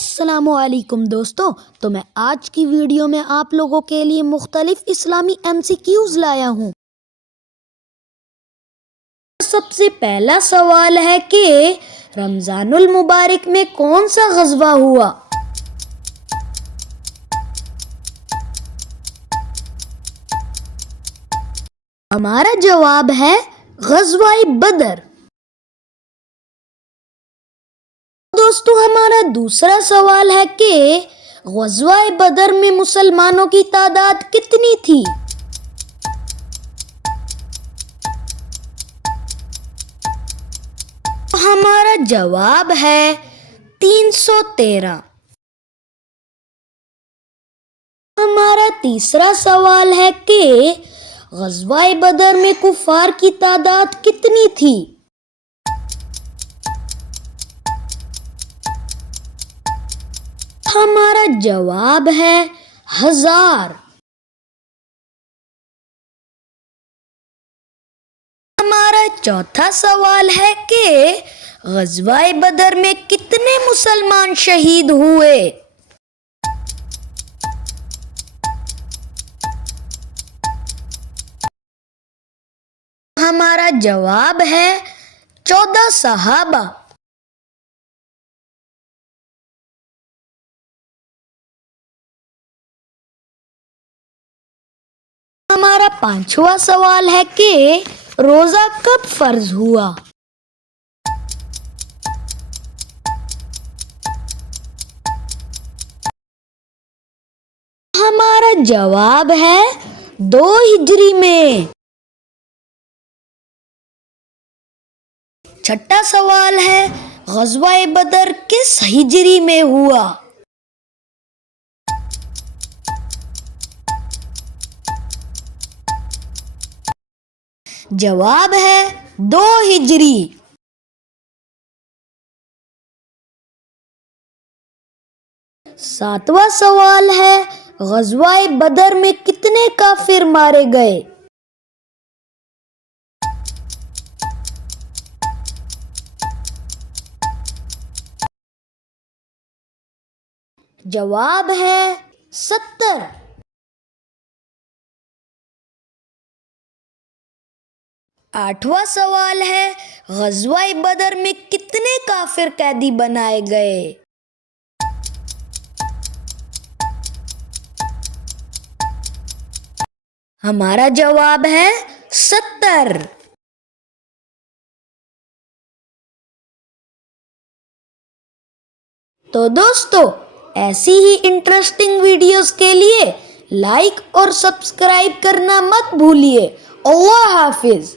السلام علیکم دوستوں، تو میں آج کی ویڈیو میں آپ لوگوں کے لیے مختلف اسلامی MCQs لایا ہوں۔ سب سے پہلا سوال ہے کہ رمضان المبارک میں کون سا غزوہ ہوا؟ ہمارا جواب ہے غزوہ بدر۔ دوستو ہمارا دوسرا سوال ہے کہ غزوہ بدر میں مسلمانوں کی تعداد کتنی تھی؟ ہمارا جواب ہے 313۔ ہمارا تیسرا سوال ہے کہ غزوہ بدر میں کفار کی تعداد کتنی تھی؟ ہمارا جواب ہے 1000۔ ہمارا چوتھا سوال ہے کہ غزوہ بدر میں کتنے مسلمان شہید ہوئے؟ ہمارا جواب ہے 14 صحابہ۔ ہمارا پانچواں سوال ہے کہ روزہ کب فرض ہوا؟ ہمارا جواب ہے 2 ہجری میں۔ چھٹا سوال ہے غزوہ بدر کس ہجری میں ہوا؟ جواب ہے 2 ہجری۔ ساتواں سوال ہے غزوہ بدر میں کتنے کافر مارے گئے؟ جواب ہے 70۔ آٹھواں سوال ہے غزوہ بدر میں کتنے کافر قیدی بنائے گئے؟ ہمارا جواب ہے 70۔ تو دوستو ایسی ہی انٹرسٹنگ ویڈیوز کے لیے لائک اور سبسکرائب کرنا مت بھولیے۔ اللہ حافظ۔